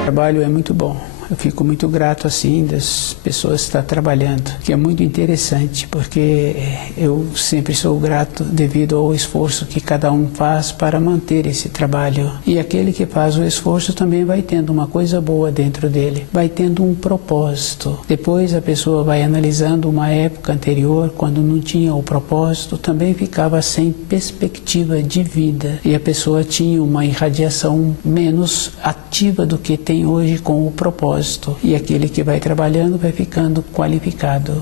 O trabalho é muito bom. Eu fico muito grato assim das pessoas que estão trabalhando, que é muito interessante, porque eu sempre sou grato devido ao esforço que cada um faz para manter esse trabalho. E aquele que faz o esforço também vai tendo uma coisa boa dentro dele, vai tendo um propósito. Depois a pessoa vai analisando uma época anterior, quando não tinha o propósito, também ficava sem perspectiva de vida. E a pessoa tinha uma irradiação menos ativa do que tem hoje com o propósito. E aquele que vai trabalhando vai ficando qualificado.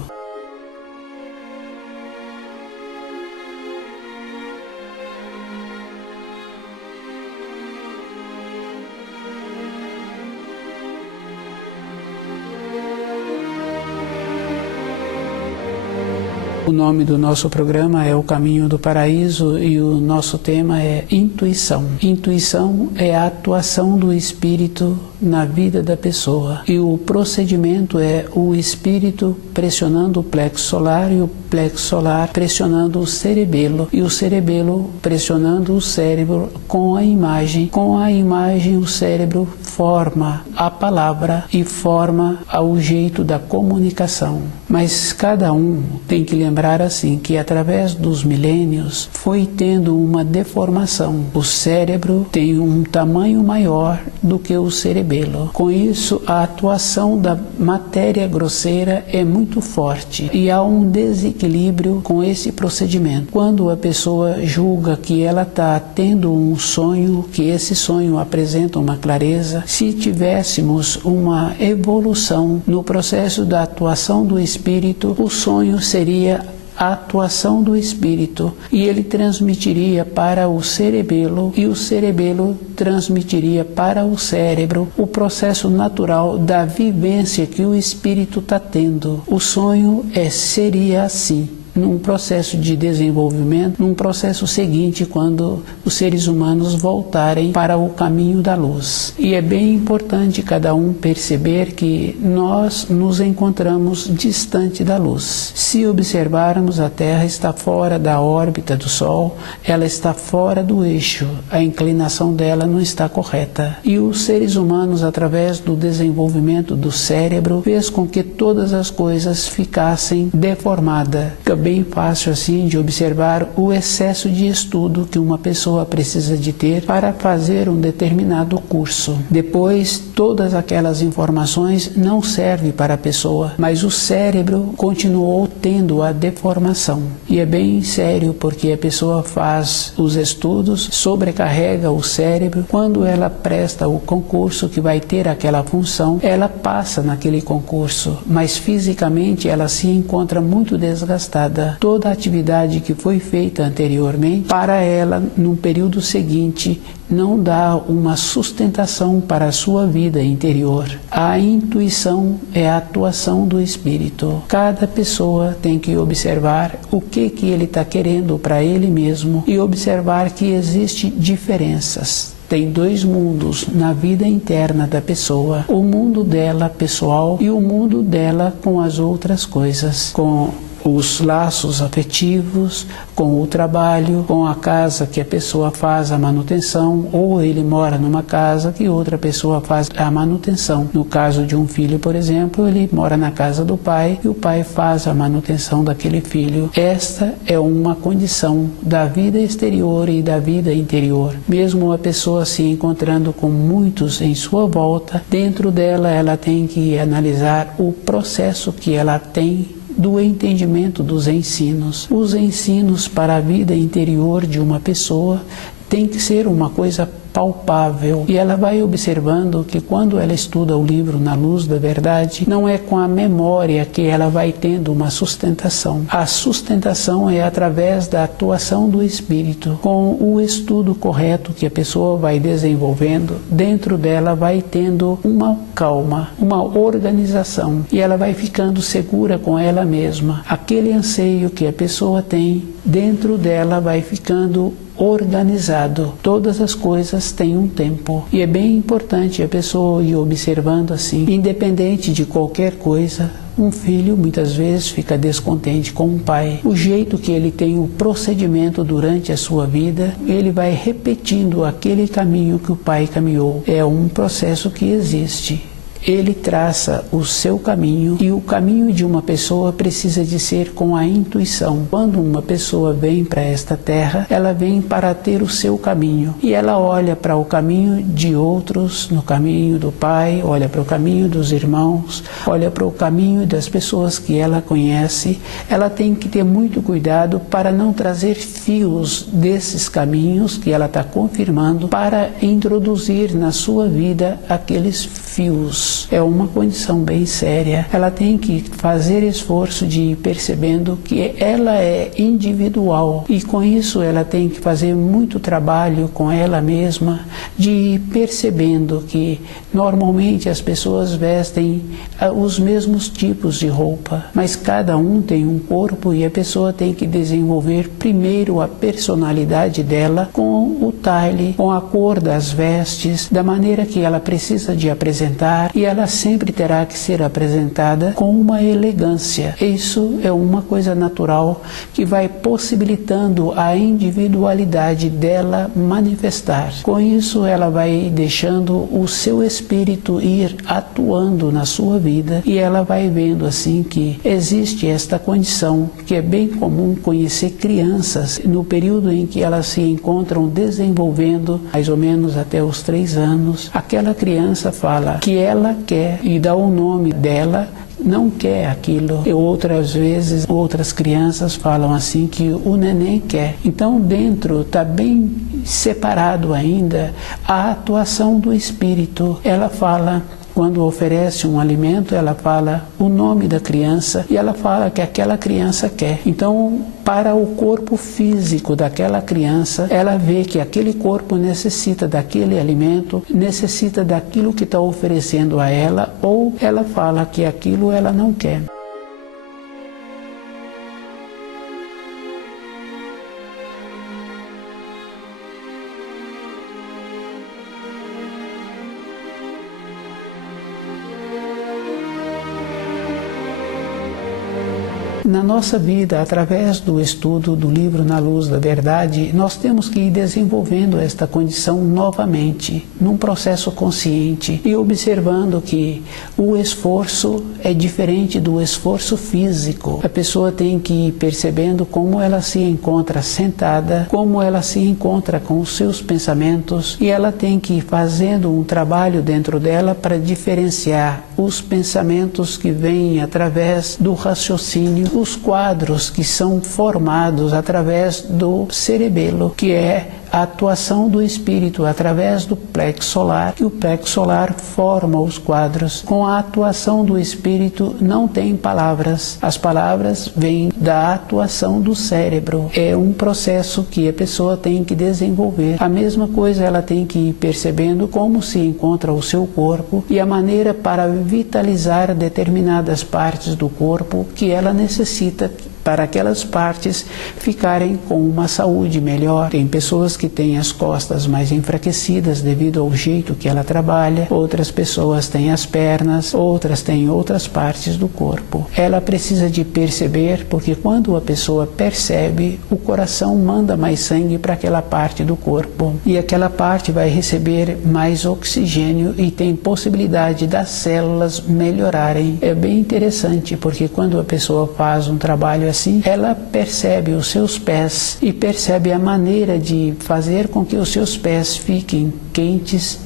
O nome do nosso programa é O Caminho do Paraíso e o nosso tema é Intuição. Intuição é a atuação do espírito na vida da pessoa. E o procedimento é o espírito pressionando o plexo solar e o plexo solar pressionando o cerebelo e o cerebelo pressionando o cérebro com a imagem. Com a imagem o cérebro forma a palavra e forma o jeito da comunicação. Mas cada um tem que lembrar assim que através dos milênios foi tendo uma deformação. O cérebro tem um tamanho maior do que o cerebelo. Com isso, a atuação da matéria grosseira é muito forte e há um desequilíbrio com esse procedimento. Quando a pessoa julga que ela está tendo um sonho, que esse sonho apresenta uma clareza, se tivéssemos uma evolução no processo da atuação do espírito, o sonho seria a atuação do espírito e ele transmitiria para o cerebelo e o cerebelo transmitiria para o cérebro o processo natural da vivência que o espírito está tendo. O sonho seria assim. Num processo de desenvolvimento, num processo seguinte, quando os seres humanos voltarem para o caminho da luz. E é bem importante cada um perceber que nós nos encontramos distante da luz. Se observarmos, a Terra está fora da órbita do Sol, ela está fora do eixo, a inclinação dela não está correta. E os seres humanos, através do desenvolvimento do cérebro, fez com que todas as coisas ficassem deformadas. Bem fácil assim de observar o excesso de estudo que uma pessoa precisa de ter para fazer um determinado curso. Depois, todas aquelas informações não servem para a pessoa, mas o cérebro continuou tendo a deformação. E é bem sério porque a pessoa faz os estudos, sobrecarrega o cérebro. Quando ela presta o concurso que vai ter aquela função, ela passa naquele concurso, mas fisicamente ela se encontra muito desgastada. Toda a atividade que foi feita anteriormente, para ela, no período seguinte, não dá uma sustentação para a sua vida interior. A intuição é a atuação do espírito. Cada pessoa tem que observar o que ele está querendo para ele mesmo e observar que existem diferenças. Tem dois mundos na vida interna da pessoa, o mundo dela pessoal e o mundo dela com as outras coisas, com os laços afetivos, com o trabalho, com a casa que a pessoa faz a manutenção, ou ele mora numa casa que outra pessoa faz a manutenção. No caso de um filho, por exemplo, ele mora na casa do pai e o pai faz a manutenção daquele filho. Esta é uma condição da vida exterior e da vida interior. Mesmo a pessoa se encontrando com muitos em sua volta, dentro dela ela tem que analisar o processo que ela tem do entendimento dos ensinos. Os ensinos para a vida interior de uma pessoa tem que ser uma coisa palpável. E ela vai observando que quando ela estuda o livro Na Luz da Verdade, não é com a memória que ela vai tendo uma sustentação. A sustentação é através da atuação do espírito. Com o estudo correto que a pessoa vai desenvolvendo, dentro dela vai tendo uma calma, uma organização, e ela vai ficando segura com ela mesma. Aquele anseio que a pessoa tem, dentro dela vai ficando organizado. Todas as coisas têm um tempo. E é bem importante a pessoa ir observando assim, independente de qualquer coisa. Um filho muitas vezes fica descontente com o pai. O jeito que ele tem o procedimento durante a sua vida, ele vai repetindo aquele caminho que o pai caminhou. É um processo que existe. Ele traça o seu caminho e o caminho de uma pessoa precisa de ser com a intuição. Quando uma pessoa vem para esta terra, ela vem para ter o seu caminho e ela olha para o caminho de outros, no caminho do pai, olha para o caminho dos irmãos, olha para o caminho das pessoas que ela conhece. Ela tem que ter muito cuidado para não trazer fios desses caminhos que ela está confirmando para introduzir na sua vida aqueles fios. É uma condição bem séria. Ela tem que fazer esforço de ir percebendo que ela é individual e com isso ela tem que fazer muito trabalho com ela mesma de ir percebendo que normalmente as pessoas vestem os mesmos tipos de roupa, mas cada um tem um corpo e a pessoa tem que desenvolver primeiro a personalidade dela com o taille, com a cor das vestes, da maneira que ela precisa de apresentar. E ela sempre terá que ser apresentada com uma elegância. Isso é uma coisa natural que vai possibilitando a individualidade dela manifestar. Com isso, ela vai deixando o seu espírito ir atuando na sua vida e ela vai vendo assim que existe esta condição que é bem comum conhecer crianças no período em que elas se encontram desenvolvendo, mais ou menos até os 3 anos. Aquela criança fala que ela quer e dá o nome dela, não quer aquilo. E outras vezes, outras crianças falam assim que o neném quer. Então dentro está bem separado ainda a atuação do espírito. Ela fala, quando oferece um alimento, ela fala o nome da criança e ela fala que aquela criança quer. Então, para o corpo físico daquela criança, ela vê que aquele corpo necessita daquele alimento, necessita daquilo que está oferecendo a ela, ou ela fala que aquilo ela não quer. Na nossa vida, através do estudo do livro Na Luz da Verdade, nós temos que ir desenvolvendo esta condição novamente, num processo consciente e observando que o esforço é diferente do esforço físico. A pessoa tem que ir percebendo como ela se encontra sentada, como ela se encontra com os seus pensamentos e ela tem que ir fazendo um trabalho dentro dela para diferenciar os pensamentos que vêm através do raciocínio, os quadros que são formados através do cerebelo, que é a atuação do espírito através do plexo solar, que o plexo solar forma os quadros. Com a atuação do espírito não tem palavras. As palavras vêm da atuação do cérebro. É um processo que a pessoa tem que desenvolver. A mesma coisa ela tem que ir percebendo como se encontra o seu corpo e a maneira para vitalizar determinadas partes do corpo que ela necessita para aquelas partes ficarem com uma saúde melhor. Tem pessoas que têm as costas mais enfraquecidas devido ao jeito que ela trabalha, outras pessoas têm as pernas, outras têm outras partes do corpo. Ela precisa de perceber, porque quando a pessoa percebe, o coração manda mais sangue para aquela parte do corpo e aquela parte vai receber mais oxigênio e tem possibilidade das células melhorarem. É bem interessante, porque quando a pessoa faz um trabalho assim, ela percebe os seus pés e percebe a maneira de fazer com que os seus pés fiquem quentes.